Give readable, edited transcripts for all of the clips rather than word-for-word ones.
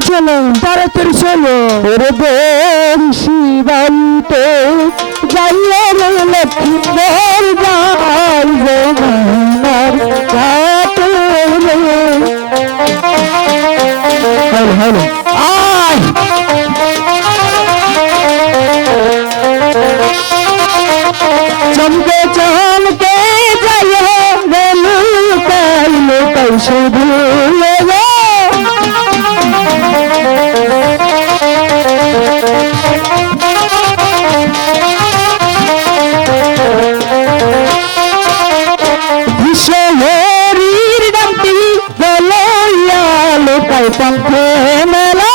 চলো তাড়াতাড়ি চলো ওরে বংশীবান্তে যাইয়ে রে লক্ষ্মীর যাই জমানার কাটে রে হ্যালো হ্যালো আয় চমকে চমকে যাইয়ে রে লুকাই লুকাই শুধু पंखे मेला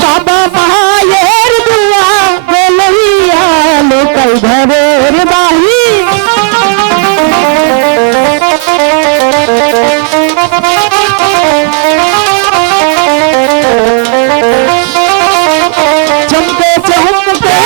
बाबा मायर दुआ बोलैया लोकल घरेर बाही चमके चमके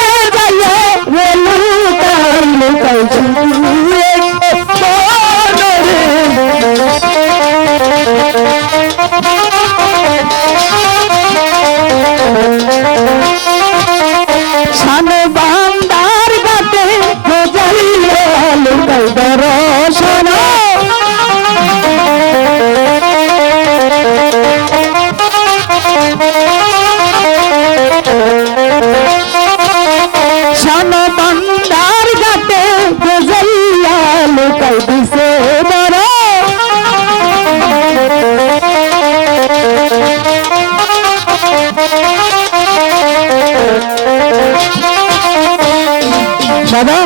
দাদা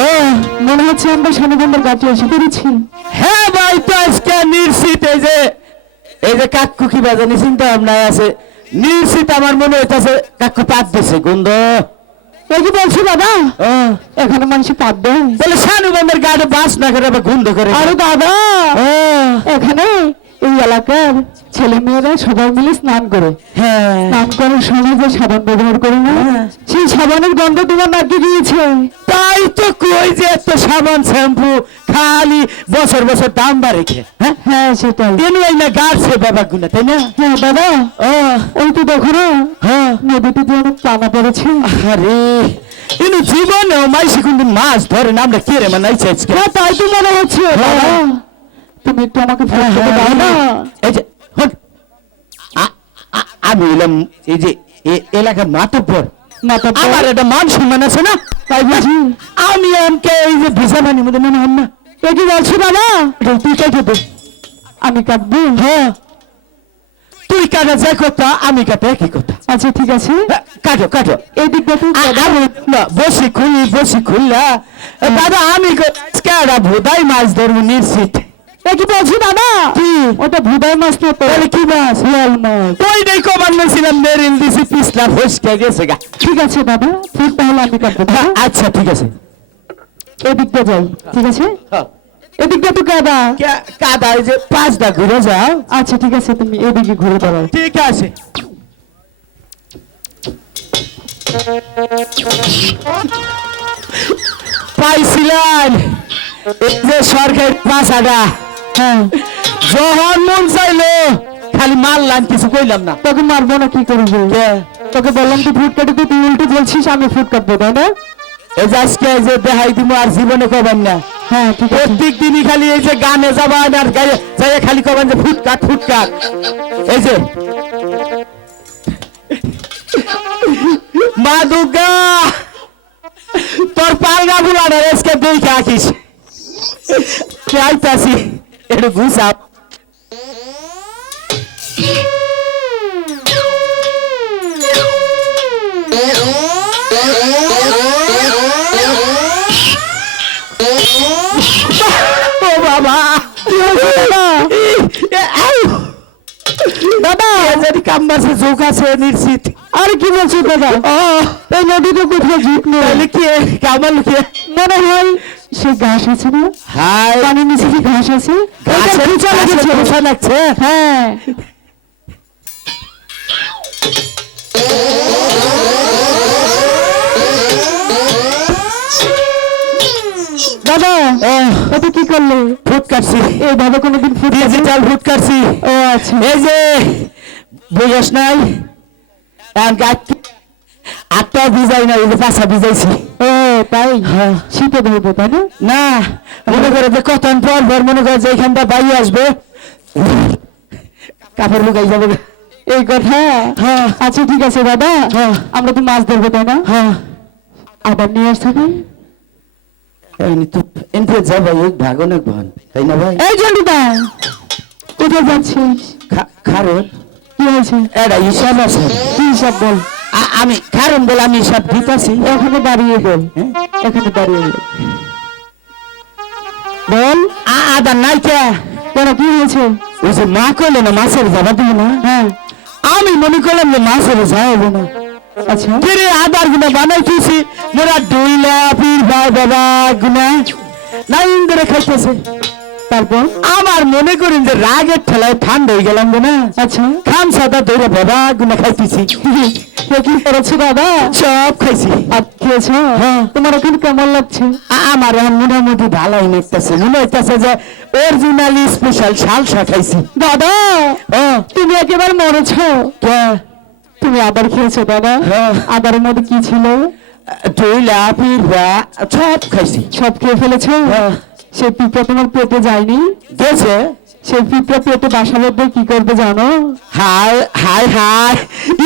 ও মনে হচ্ছে আমরা স্বামীবন্ধের কাছে এসে পেরেছি হ্যাঁ ভাই তো আজকে নিশ্চিত এই যে কাকু কি বাজানি চিন্তা ভাবনায় আছে নিশ্চিত আমার মনে হইতেছে কাকু পাত দিছে গন্ধ এই কি বলছি দাদা এখানে মানুষ পাত দেয় বলে স্বামীবন্ধের গাড়ি বাস না করে গন্ধ করে আরে দাদা এখানে এই এলাকার ছেলে মেয়েরা সবাই মিলে স্নান করে স্নান করার সময় যে সাবান ব্যবহার করে না সেই সাবানের গন্ধ তোমার নাকি গিয়েছে তাই তো কই যে এত সাবান শ্যাম্পু খালি বছর বছর দাম বাড়েছে হ্যাঁ সেটাই এই না গাছে বাবা গুনা তাই না হ্যাঁ দাদা ওই তো দেখো না নদীতে যে অনেক পানা পড়েছে আরে ইনু জীবনেও মাইসি কোনদিন মাছ ধরে না আমরা কে রে মানাইছে আজকে তাই তো মনে হচ্ছে তুমি একটু আমাকে দাও না এই যে আমি এলাম এই যে এলাকার মাতাব্বর আমার একটা মান সম্মান আছে না তাই বুঝি আমি আমকে এই যে ভিসা বানিয়ে মধ্যে মনে হন না এ কি বলছি বাবা তুই কাটবে আমি কাটবো হ্যাঁ তুই কাটা যে কথা আমি কাটে একই কথা আচ্ছা ঠিক আছে কাটো কাটো এই দিকটা তুই বসি খুললা দাদা আমি কাটা ভোদাই মাছ ধরবো নিশ্চিত কি বলছি দাদা কি ওটা ভুদাই মাছ না তাহলে কি মাছ লাল মাছ ওই নাই কমান মেছিলাম মেরিল দিছি পিছলা ফসকে গেছে গা ঠিক আছে দাদা ঠিক তাহলে আমি কাটবো আচ্ছা ঠিক আছে এদিকটা যাই ঠিক আছে এদিকটা তো কাদা এই যে পাঁচটা ঘুরে যাও আচ্ছা ঠিক আছে তুমি এদিকে ঘুরে দাঁড়াও ঠিক আছে পাইছিলাম এই যে সরকারি পাঁচাটা যখন মন চাইলো খালি মারলাম কিছু কইলাম না তোকে মারবো না কি করবো তোকে বললাম তুই ফুট কাটে তুই উল্টে বলছিস আমি ফুট কাটবো তাই না এই যে আজকে যে দেখাই দিব আর জীবনে কবেন না হ্যাঁ প্রত্যেক দিনই খালি এই যে গানে যাবান আর গায়ে যাই খালি কবেন যে ফুট কাট এই যে মা দুর্গা তোর পালগা বুলানোর আজকে দেখে আঁকিস চাইতাছি একটু ঘুষাপ ও বাবা দাদা যদি কাম্বাসে ঝোঁক আছে নিশ্চিত আর কি বলছো দাদা এই নদীতে কোথাও ঝুঁক নেই কি কামাল কি মনে হয় সে ঘাস আছে না হ্যাঁ পানির নিচে কি ঘাস আছে ঘাসের লাগছে হ্যাঁ দাদা এটা কি করলে? ফুট কাটছি, এইভাবে কোনোদিন ফুট ডিজিটাল ফুট কাটছি। ও আচ্ছা, এই যে বুঝস নাই, আটটা ভিজাই না, এই যে পাশা ভিজাইছি। ও তাই? হ্যাঁ। শীতে ধরবে তাই না? না, মনে করে যে কতক্ষণ পর পর মনে করে যে এখানটা বাইরে আসবে, কাপড় লুকাই যাবে। এই কথা? হ্যাঁ। আচ্ছা ঠিক আছে দাদা, হ্যাঁ। আমরা তো মাছ ধরবো তাই না? হ্যাঁ, আবার নিয়ে আসতে হবে। এনতে যাবো এক ভাগ অনেক ভান, তাই না ভাই? এই জন্ডিদা, কোথায় যাচ্ছিস? কারণ কি হয়েছে? এটা হিসাব আছে। কি হিসাব বল? আমি কারণ বলে আমি হিসাব দিতেছি। এখানে দাঁড়িয়ে বল, হ্যাঁ? এখানে দাঁড়িয়ে বল। বল। আদা নাই কে? কেন কি হয়েছে? ওই যে মা করলে না মাছের যাবা দিব না। হ্যাঁ, আমি মনে করলাম যে মাছের যাবো না। আচ্ছা কিরে আদার গুনা বানাইতেছি, মোরা ডইলা পীর ভাই বাবা গুনা না ইন্দরে খাইতেছে। তারপর? আমার মনে করেন যে রাগের ঠেলায় ঠান্ডা হয়ে গেলাম না। আচ্ছা খাম সাদা ধরে বাবা গুনা খাইতেছি। কি করেছো দাদা? সব খাইছি। আর খেয়েছো? হ্যাঁ। তোমার এখন কেমন লাগছে? আমার এখন মোটামুটি ভালোই লাগতেছে, মনে হইতেছে যে অরিজিনালি স্পেশাল শালসা খাইছি। দাদা ও তুমি একেবারে মরেছ। কে? তুমি আবার খেয়েছো দাদা? হ্যাঁ। আবারের মধ্যে কি ছিল? ডইলা পীর সব খাইছি। সব খেয়ে ফেলেছো? হ্যাঁ। সেই পিঁপড়া তোমার পেটে যায়নি? গেছে? সেই পিঁপড়া পেটে বাসা বেঁধে কি করবে জানো? হাই হাই হাই,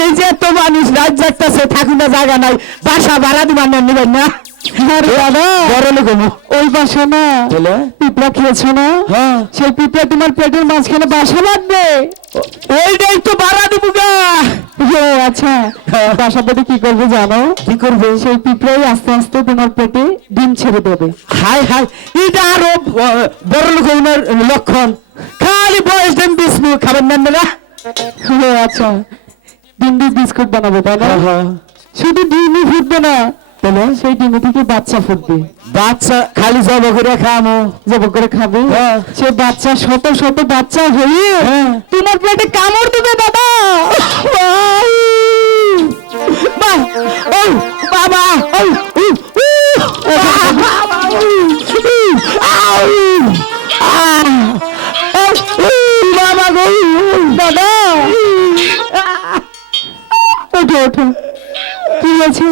এই যে তো মানুষ রাত জাগতেছে, থাকুন না জায়গা নাই, বাসা ভাড়া দিবার না নিবেন না। আরে দাদা বড় লোক ওই বাসা না, বলে? পিঁপড়া খেয়েছো না? হ্যাঁ। সেই পিঁপড়া তোমার পেটের মাঝখানে বাসা বাঁধবে। ওইটাই তো ভাড়া দিব গা। ও আচ্ছা, হ্যাঁ। বাসা বেঁধে কি করবে জানো? কি করবে? সেই পিঁপড়াই আস্তে আস্তে তোমার পেটে ডিম ছেড়ে দেবে। হাই হাই, এটা আরো বড় লোক লক্ষণ। খালি বয়স দেন বিষ্ণু খাবেন না না। ও আচ্ছা, ডিম দিয়ে বিস্কুট বানাবে তাই না? হ্যাঁ। শুধু ডিমই ফুটবে না, তাহলে সেই ডিমে থেকে বাচ্চা ফুটবে। বাচ্চা খালি জব করে খামো। জব করে খাবে। হ্যাঁ। সে বাচ্চা শত শত বাচ্চা হয়ে হ্যাঁ। তোমার পেটে কামড় দেবে দাদা। বাবা বাবা গো দাদা ওঠো ওঠো, কি হয়েছে?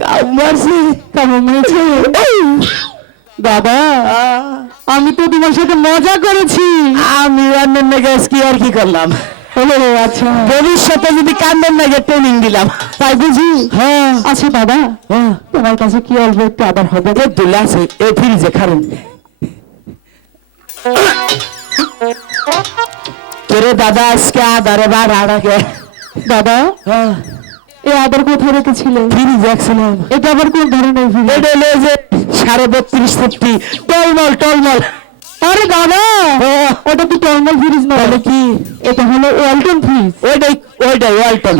কামড়ছে। কামড় মেরেছে? দাদা আমি তো তোমার সাথে মজা করেছি। আমি রান্নার নাকি কি আর কি করলাম? ও আচ্ছা, ভবিষ্যতে যদি কান্নার নাকি ট্রেনিং দিলাম, তাই বুঝি? হ্যাঁ। আচ্ছা দাদা তোমার কাছে কি অল্প একটু আবার হবে? দুলা আছে এই ফ্রিজে খারেন। তোরে দাদা আজকে আদারে বার আড়াকে। দাদা হ্যাঁ। এই আবার কোথায় রেখেছিলে? ফ্রিজ দেখছিলাম। এটা আবার কোন ধরনের ফ্রিজ? এটা হলো যে 32.5 ফুটি টলমল টলমল। আরে দাদা ওটা তো টর্মাল ফ্রিজ নয়। তাহলে কি? এটা হলো ওয়ালটন ফ্রিজ। ওইটাই ওয়ালটন।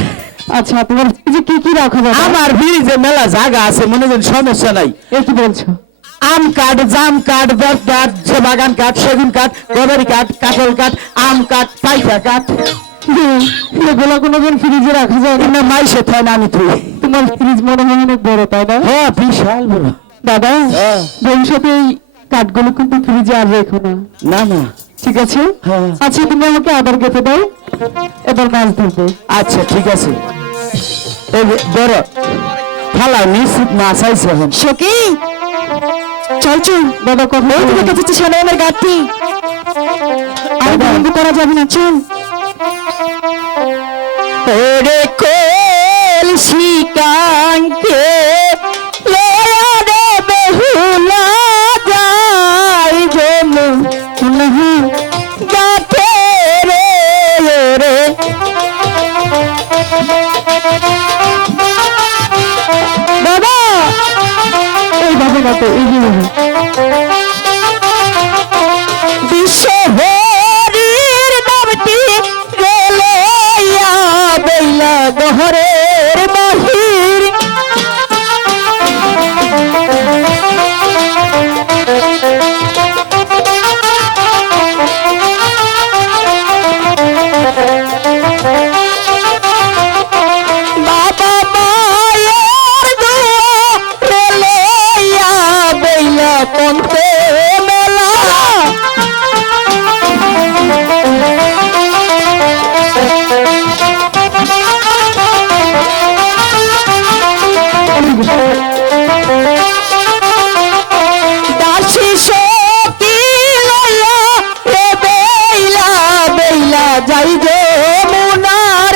আচ্ছা তোমার ফ্রিজে কি কি রাখা যাবে? আমার ফ্রিজে মেলা জায়গা আছে, মনে করেন সমস্যা নাই। এ কি বলছো? আম কাঠ, জাম কাঠ, বট কাঠ, বাগান কাঠ, সেগুন কাঠ, গদারি কাঠ, কাঁঠাল কাঠ, আম কাঠ, পাইকা কাঠ। এগুলো কোনোদিন ফ্রিজে রাখা যায় না। না মাইসে থাই না, আমি তুই। তোমার ফ্রিজ মনে হয় অনেক বড় তাই না? হ্যাঁ বিশাল বড়। দাদা ভবিষ্যতে এই কাঠগুলো কিন্তু ফ্রিজে আর রেখো না। না না ঠিক আছে? হ্যাঁ। আচ্ছা তুমি আমাকে আবার গেতে দাও, এবার মাছ ধরবো। আচ্ছা ঠিক আছে। এই যে বড় ফালা নিশ্চিত মাছ আইছে এখন। সখী চল চল দাদা, কথা দেখেছি শোনো আমার গাড়ি আর বন্ধ করা যাবে না, চল। ওরে কোল শিকাঙ্কে লয়া রে বেহুলা যাই জমু গাতে রে রে। দাদা এইভাবে না তো, এইভাবে বিশ্বহরির নামটি গেলে বেলা গহরের বাহির। বাবা মায়ের গো রেলে বেলা কন্তে দাসী সখী লইয়া রে বেইলা বেইলা যাই যমুনার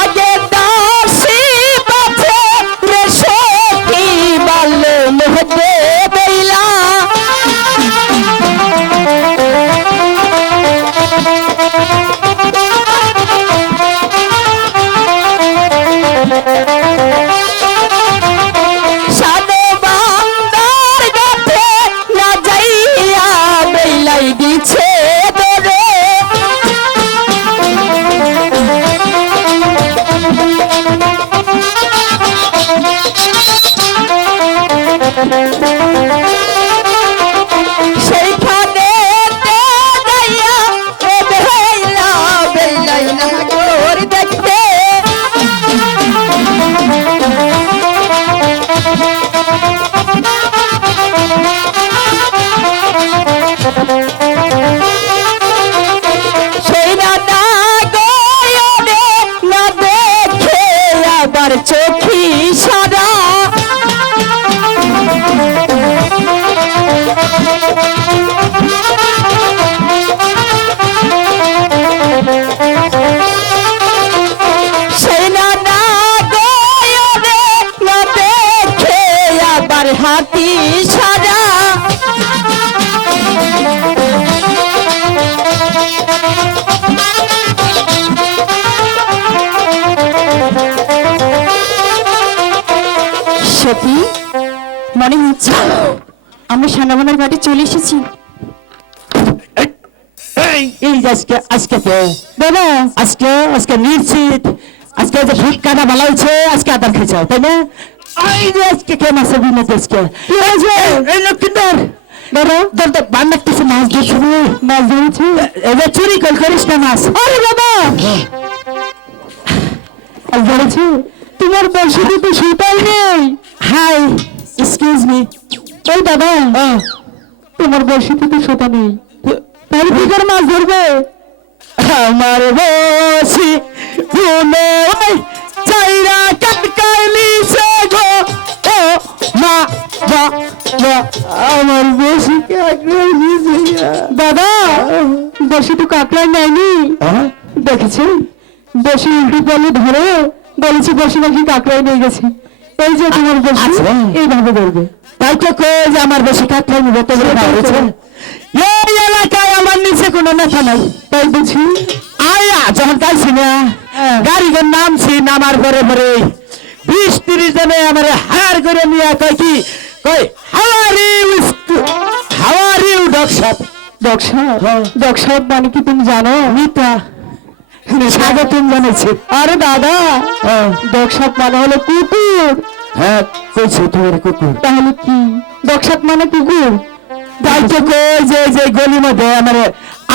আগে দাসী বাঁচে রে সখী বাল্যে মোহদে বেইলা সাদে বান্দার গাতে না যাইয়া বেলাই দিছে দরে সেইখানে যাইয়া বেলা বেলাই না গোর দেখতে সেই না গয়নে না দেখে আবার চোখি সারা সেই না গয়নে না দেখে আবার হাতি সারা সত্যি মনে হচ্ছে আমরা সানাবানার ঘাটে চলে এসেছি এই যে আজকে কে বাবা আজকে নিশ্চিত আজকে যে ঠিক কাটা বলা হয়েছে আজকে আদার খেয়েছে তাই না এই যে আজকে কে মাছের দিনে আজকে কি হয়েছে এই লক্ষ্মীন্দর বাবা তোর তো বান্নার কিছু মাছ ধরছে মাছ ধরেছি এবার চুরি করিস না মাছ আরে বাবা আর ধরেছি তোমার বর্ষিতে তো সেটাই নেই হাই এক্সকিউজ মি ওই দাদা তোমার বর্ষিতে তো সেটা নেই তাহলে কি করে মাছ ধরবে আমার বসি ভুলে চাইরা কাটকাইলিছে গো ও মা মা মা আমার বসি কাটকাইলিছে দাদা বসি তো কাকড়ায় নেয়নি দেখেছেন বসি উল্টি পালে ধরে বলেছি বসি নাকি কাকড়ায় নিয়ে গেছে এই যে তোমার বসি আচ্ছা। এইভাবে ধরবে তাই তো কই যে আমার বসি কাটকাই নিবে তো বলেছে এই এলাকায় আমার নিচে কোনো নেতা নাই তাই বুঝি আয়া যখন গাইছি না গাড়ির নামছি নামার পরে পরে 20-30 জনে আমার হার করে নিয়ে কয় কি কই হাওয়ারি ডকশপ ডকসাপ মানে কি তুমি জানো মিতা স্বাগতম জানাইছি আরে দাদা ডকসাপ মানে হলো কুকুর হ্যাঁ কইছি তোমার কুকুর তাহলে কি ডকসাপ মানে কুকুর তাই তো কই যে যে গলি মধ্যে আমার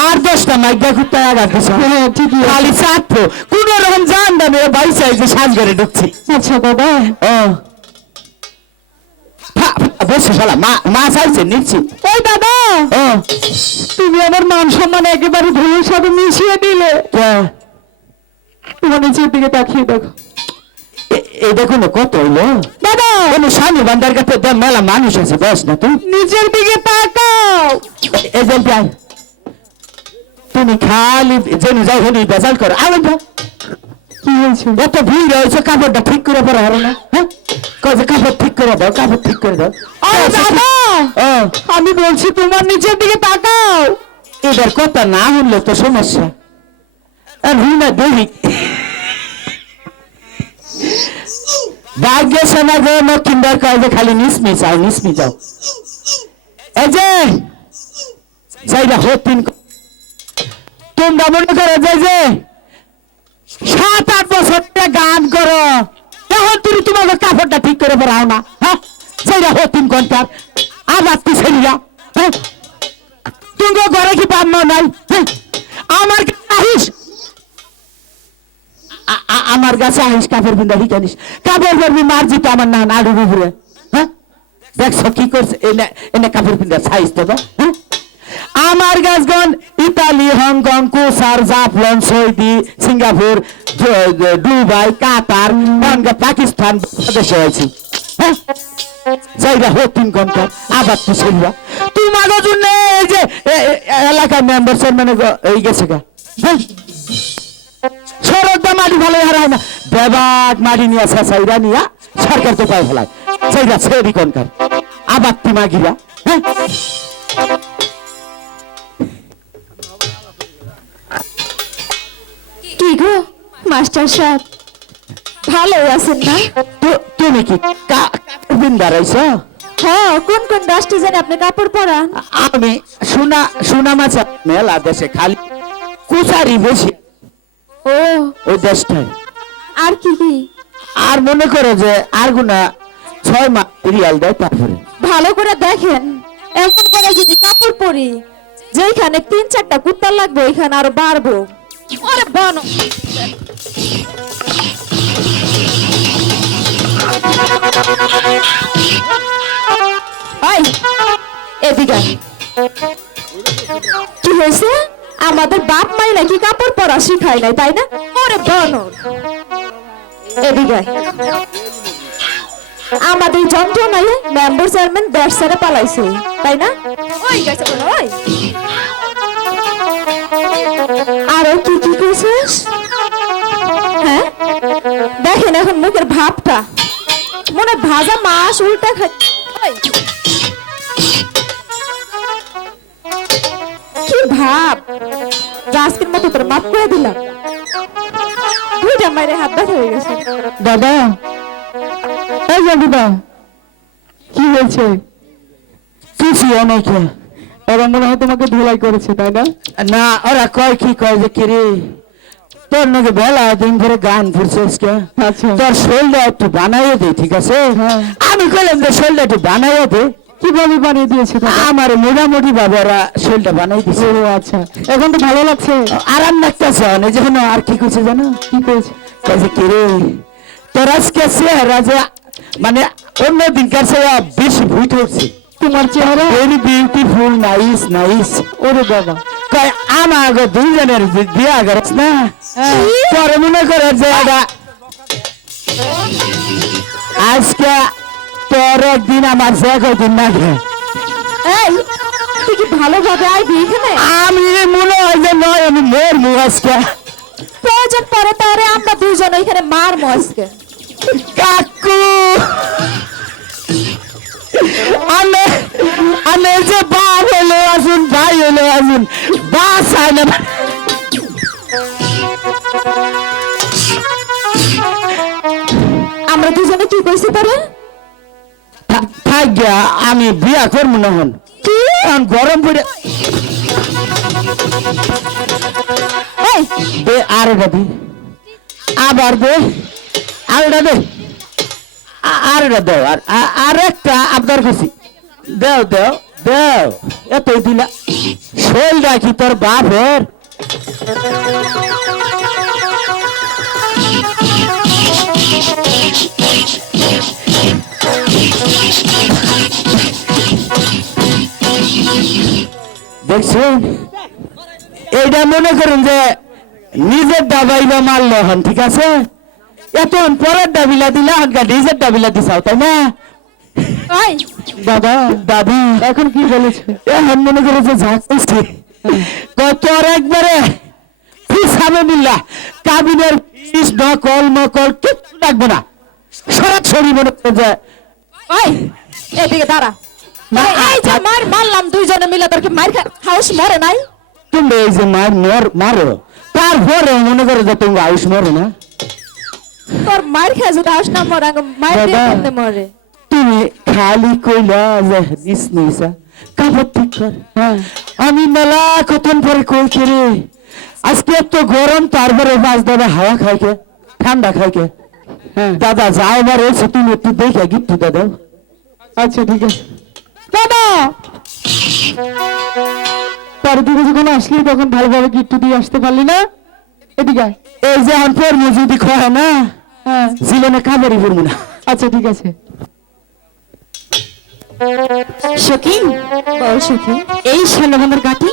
8-10টা মাইকা কুত্তা আঘাত দিছে হ্যাঁ ঠিকই খালি চাপো কোন রকম জান দামে বাইসা যে সাজ করে ঢুকছি আচ্ছা দাদা বসে শালা মা চাইছে নিচ্ছি ওই দাদা তুমি আমার মান সম্মান একেবারে ধুলোর সাথে মিশিয়ে দিলে তোমার নিচের দিকে তাকিয়ে দেখো এই দেখো না কত হইলো দাদা কোনো স্বামী বান্দার কাছে মেলা মানুষ আছে বস না তুই নিচের দিকে তাকাও এই যে যাই তুমি খালি যেন যাই হলি বেজাল করো আলো যাও কি হয়েছে এত ভিড় হয়েছে কাপড়টা ঠিক করে পরে হলো না হ্যাঁ কয়ে কাপড় ঠিক করে দাও কাপড় ঠিক করে দাও আরে দাদা আমি বলছি তোমার নিচের দিকে তাকাও এবার কথা না শুনলে তো সমস্যা আর হুনা দেখি ভাগ্য শোনা যে মকিন্দার কয় যে খালি নিসমি যাও এই যে যাইরা হতিন তোমরা মনে করো যে 7-8 বছর গান করো এখন তুমি তোমাকে কাপড়টা ঠিক করে পড়াও না হ্যাঁ যাইরা হতিন ঘন্টার আবার পিছনিয়া হ্যাঁ তুমি ঘরে কি পাম্মা নাই হ্যাঁ আমার আহিস আমার কাছে আহিস কাপড় বিন্দা হিকানিস কাপড় পরবি মার্জি তো আমার না নাড়ু বুবুরে হ্যাঁ দেখছো কি করছে এনে এনে কাপড় পিন্দা সাইজ দেবা হ্যাঁ? আমার গাছগণ ইতালি হংকং কোসার Japan Saudi Singapore Dubai Qatar Pakistan দেশে হয়েছি হ্যাঁ যাইরা হোক 3 ঘন্টা আবার তো সেলবা তোমার জন্য এই যে এলাকার মেম্বার চেয়ারম্যান এই গেছে গা হ্যাঁ সড়ক মাটি ভালো হারায় না বেবাক মাটি নিয়ে সাইরা নিয়া সরকার তো পায় ফেলায় সেইটা ছেড়ি কোনকার আবার তিমা গিরা হ্যাঁ কি গো মাস্টার সাহেব ভালো আছেন না? তুমি কি দিন দাঁড়াইছ হ্যাঁ, কোন কোন রাষ্ট্রে জানি আপনি কাপড় পরান? আমি সোনা মাছ মেলা দেশে খালি কুচারি বেশি ও, ওই দেশটায় আর কি কি? আর মনে করো যে আর গুনা 6 মাস রিয়াল দেয় তারপরে ভালো করে দেখেন, এমন করে যদি কাপড় পরি যেখানে 3-4টা কুত্তা লাগবে ওইখানে আরো বাড়বো। আরে বানো এদিকে আয়। কি হয়েছে? আমাদের বাপ মাই নাকি কাপড় পরা শিখায় নাই, তাই না? ওরে বানর, এদিকে আয়। আমাদের যন্ত্রণায় মেম্বার চেয়ারম্যান দেশ ছেড়ে পালাইছে, তাই না? ওই গেছে বলো, ওই আরো কি কি কইছিস? হ্যাঁ দেখেন এখন মুখের ভাবটা, মনে ভাজা মাছ উল্টা খাই। কি ভাব, রাজকের মতো তোর মাপ করে দিলাম, দুইটা মায়ের হাত ব্যথা হয়ে গেছে। দাদা এই দাদা কি হয়েছে? কিছু অনেকে ওরা মনে হয় তোমাকে ধুলাই করেছে, তাই না? না, ওরা কয় কি কয় যে কিরে তোর নাকি বলা দিন ধরে গান ফুরছিস কে? আচ্ছা, তোর শরীরটা একটু বানাইয়ে দে, ঠিক আছে? আমি কইলাম যে শরীরটা একটু বানাইয়ে দে। কিভাবে বানিয়ে দিয়েছে? আমার মোটামুটি ভাবে ওরা শরীরটা বানাই দিয়েছে। ও আচ্ছা, এখন তো ভালো লাগছে, আরাম লাগতেছে অনেক। যখন আর কি করছে জানো? কি করেছে? কয়েছে কিরে তোর আজকে চেহারা যে মানে অন্য দিনকার চেয়ে বেশি ভুইট উঠছে। তোমার চেহারা ভেরি বিউটিফুল, নাইস নাইস। ওরে বাবা, কয় আমার দুইজনের বিয়া করিস না, পরে মনে করে যে আজকে তোর একদিন আমার যে কয়দিন না খেয়ে তুই কি ভালোভাবে আইবি এখানে? আমি মনে হয় যে নয়, আমি মরমু আজকে। প্রয়োজন পরে তারে আমরা দুইজন এখানে মারমু আজকে। কাকু আমি যে বাপ হলে আসুন, ভাই হলে আসুন, বাস হয় না। আমরা দুজনে কি কইছি তারে? থাক গিয়া, আমি বিয়া করবো না হন। কি গরম পড়ে দে আরেকটা দি, আবার দে আরেকটা দে, আরেকটা দাও, আর একটা আবদার করছি, দেও দেও দেও, এতই দিলা। শৈলটা কি তোর বাপের? দেখছেন, এইটা মনে করেন যে নিজের দাবাই বা মারলো হন, ঠিক আছে? এত পরের দাবিলা দিলা হন, নিজের দাবিলা দিছাও, তাই না? দাদা দাদু এখন কি বলেছে? এখন মনে করে যে ঝাঁকছে তোর একবারে হিসাবে মিল্লা কাবিনের ফিস নকল মকল কিচ্ছু লাগবে না, সরাসরি মনে করে যে এদিকে দাঁড়া। এই যে মারলাম দুইজনে মিলে, তোর কি মার হাউস মরে নাই? তুমি এই যে মারো তারপরে মনে করো যে তুমি আয়ুষ মরে না। তোর মার খেয়ে যদি হাউস না মরে, মার দিয়ে মরে। তুমি খালি কইলা যে নিসা কাপড় ঠিক কর। আমি মেলা কতন পরে কইছি রে, আজকে তো গরম, তারপরে মাছ দাদা হাওয়া খাইকে ঠান্ডা খাইকে। দাদা যাও এবার এসে তুমি একটু দেখে গিফট দাও। আচ্ছা ঠিক আছে দাদা, পরে দিকে যখন আসলি তখন ভালোভাবে গিফট দিয়ে আসতে পারলি না। এদিকে এই যে এখন পড়বো যদি খয় না, জীবনে খাবারই পড়বো না। আচ্ছা ঠিক আছে। সখী, বল সখী। এই শালবনের ঘাটে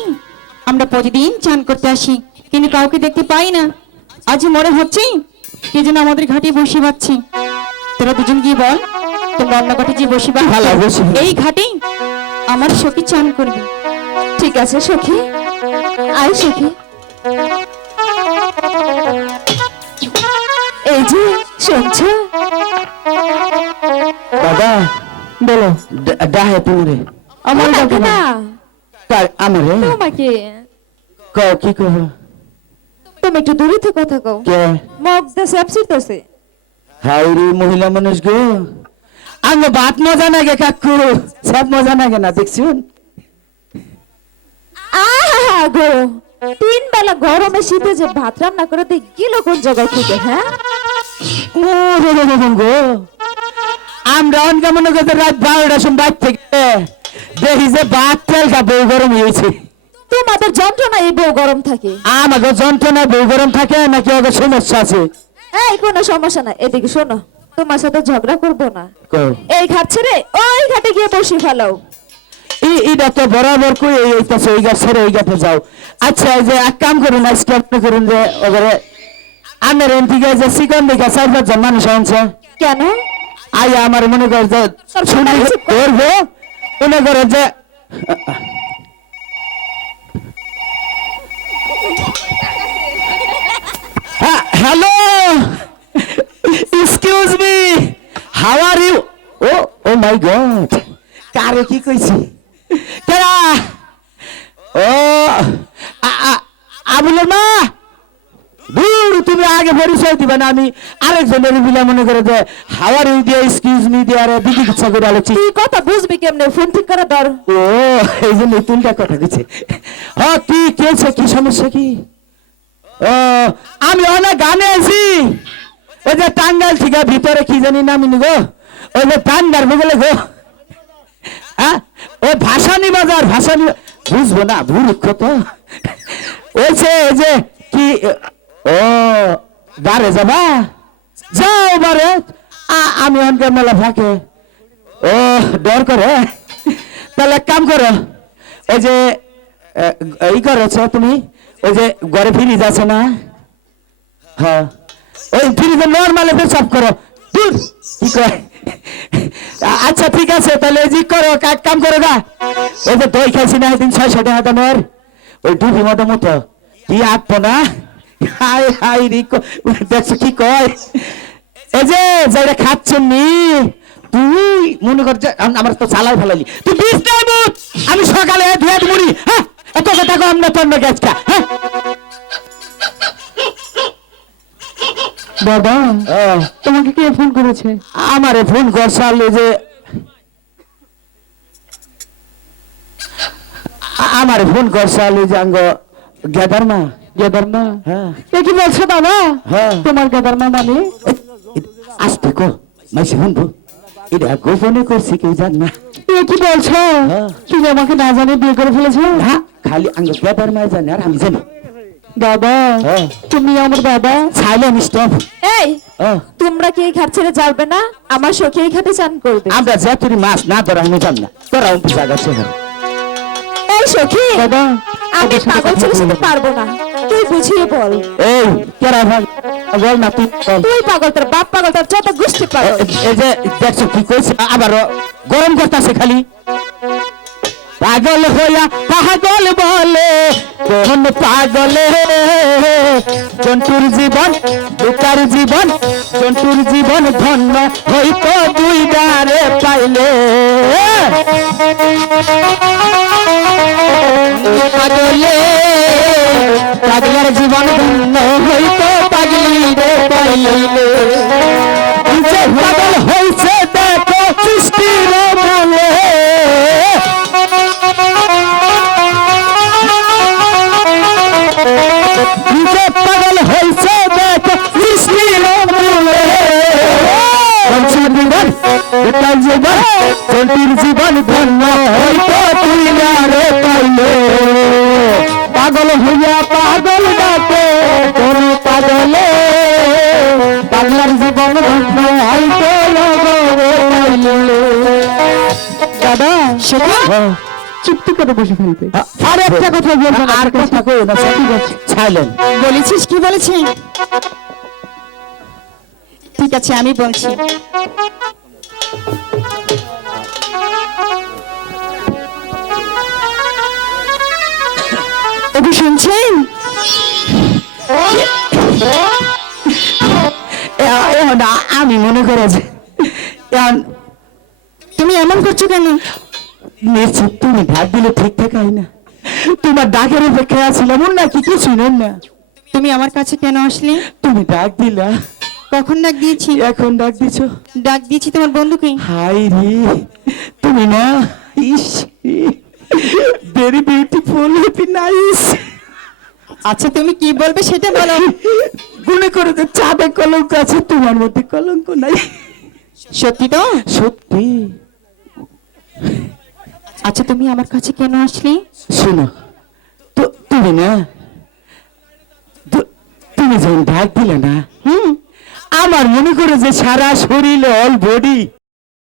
আমরা প্রতিদিন চান করতে আসি, কিন্তু কাউকে দেখতে পাই না। আজ মনে হচ্ছে কে যেন আমাদের ঘাটে বসে পাচ্ছি। তোরা দুজন গিয়ে বল, তোমরা অন্য ঘাটে যে বসে ভালো, বসি। এই ঘাটে আমার সখী চান করবে। ঠিক আছে সখী, আয় সখী। এই যে শুনছো, দাদা বলো, ডাহে তুমি আমার আমাকে ডাকে না। না, আমারে তোমাকে। কি কহ তুমি একটু দূরে থেকে কথা কও, কে মুখ দেশে আপসিতেছে। হাই রে মহিলা মানুষ গো, আঙ্গ ভাত মজা নাগে কাকু, সব মজা নাগে না দেখছুন। আহা গো, 3 বেলা গরমে শীতে যে ভাত রান্না করে দিয়ে গেল কোন জায়গায় থেকে? হ্যাঁ, ও রে রে রে গো, আমরা অনকে মনে করতে রাত 12টার সময় বাইর থেকে দেখি যে ভাত তেলটা বউ গরম হয়েছে। তোমাদের যন্ত্রণা এই বউ গরম থাকে। আমাকে যন্ত্রণা বউ গরম থাকে নাকি ওদের সমস্যা আছে? এই কোনো সমস্যা না, এদিকে শোনো, তোমার সাথে ঝগড়া করবো না। কও। এই ঘাট ছেড়ে ওই ঘাটে গিয়ে বসে ফেলাও। এটা তো বরাবর কই এইটাছে ওই গাছ ছেড়ে ওই গাছে যাও। আচ্ছা এই যে এক কাম করুন, আজকে আপনি করুন যে ওখানে আমার এনটিকে যে চিকন দেখে 4-5 জন মানুষ আনছে, কেন? আই আমার মনে কর যে শুনে করবো, মনে করে যে hello, excuse me, how are you? Oh oh my god, কারে কি কইছি? কেরা? ও আবুলের মা, দূর তুমি আগে পরিচয় দিবে না, আমি আরেকজনের মিলা মনে করে যে হাউ আর ইউ দিয়ে এক্সকিউজ মি দিয়ে আর দিদি ইচ্ছা করে আলোচি। তুই কথা বুঝবি কেমনে? ফোন ঠিক করে ধর। ও এই যে নতুনটা কথা কইছে। হ্যাঁ কি কেছে, কি সমস্যা কি? ও আমি অনেক গানে আছি, ওই যে টাঙ্গাইল থেকে ভিতরে কি জানি নামিনি গো, ওই যে টাঙ্গার বগলে গো, হ্যাঁ ওই ভাসানি বাজার, ভাসানি বুঝবো না, ভুরুক্ষ তো ওইছে ওই যে কি, ও বারে যাবা, যাও বারে, আমি অনকে মেলা ফাঁকে, ও ডর করে, তাহলে এক কাম করো, ওই যে এই করেছ তুমি, ওই যে ঘরে ফ্রিজ আছে না, হ্যাঁ ওই ফ্রিজে নর্মালে পেশাব করো, দূর কি কয়। আচ্ছা ঠিক আছে, তাহলে এই যে করো, এক কাম করো গা, ওই যে দই খাইছি না একদিন 600 টাকা দামের, ওই ডুবি মতো মতো কি আটবো না, হাই হাই রে, দেখছো কি কয়, এই যে যারা খাচ্ছেন নি, তুই মনে কর যে আমার তো চালাই ফেলালি, তুই বিষ্ণু, আমি সকালে ধুয়ে মুড়ি, হ্যাঁ এত কথা কো, আমরা তোর গাছটা, হ্যাঁ বাবা, তোমাকে কে ফোন করেছে? আমারে ফোন করছাল, যে আমারে ফোন করছাল যে আঙ্গ গেদার মা, গেদার মা? হ্যাঁ এ কি বলছো বাবা? হ্যাঁ তোমার গেদার মা মানে? আসতে কো মাইসে শুনবো, এটা গোপনে করছি, কেউ জান না। এ কি বলছো? হ্যাঁ। তুমি আমাকে না জানিয়ে বিয়ে করে ফেলেছো? হ্যাঁ খালি আঙ্গ গেদার মা জানে আর আমি জানি। বাবা, হ্যাঁ তুমি আমার বাবা। Silent stop. এই তোমরা কি এই ঘাট ছেড়ে যাবে না? আমার সখী এই ঘাটে চান করবে। আমরা যতরি মাছ না ধরা আমি জান না, তোরা জায়গা ছিল। এই সখী, বাবা, আমি পাগল ছেলের সাথে পারবো না, তুই বুঝিয়ে বল। এই কেরা ভাগ বল না, তুই বল। তুই পাগল, তোর বাপ পাগল, তোর যত গোষ্ঠী পাগল। এই যে দেখছো কি কইছে, আবার গরম করতেছে খালি। পাগল হইয়া পাগল বলে কোন পাগলে, জন্তুর জীবন বেকার জীবন, জন্তুর জীবন ধন্য হইতো দুই ডারে পাইলে। পাগলে পাগলের জীবন ধন্য হইতো পাগলি রে পাইলে। যে পাগল হইছে দেখো সৃষ্টির বলে, যে পাগল হইছে দেখো সৃষ্টির বলে। জীবন বেকার জীবন, জন্তুর জীবন ধন্য হইতো তুই রে পাইলে। পাগল হইয়া পাগল ডাকে তোর পাগলে, পাগলার জীবন ধন্য হইতো পাইলে। বলে চুপটি করে বসে ফেলবে আর একটা কথা বলবো না, আর ঠিক আছে? কথা কই না ঠিক আছে সাইলেন্ট বলেছিস কি বলেছে? ঠিক আছে আমি বলছি। তবু শুনছেন? আমি মনে করে যে এখন তুমি এমন করছো কেন? নিশ্চিত তুমি ডাক দিলে ঠিক থাকে না তোমার ডাকের অপেক্ষায় আছিলাম না কি কিছু না তুমি আমার কাছে কেন আসলে? তুমি ডাক দিলা কখন ডাক দিয়েছি? এখন ডাক দিছো ডাক দিয়েছি তোমার বন্ধুকে। হাই রে তুমি না is very beautiful happy nice আচ্ছা তুমি কি বলবে সেটা বলো। মনে করে যে চাঁদে কলঙ্ক আছে তোমার মধ্যে কলঙ্ক নাই সত্যি তো? সত্যি আচ্ছা তুমি আমার কাছে কেন আসলে? শোনো তো তুমি না তুমি যখন ডাক দিলে না আমার মনে করে যে সারা শরীর অল বডি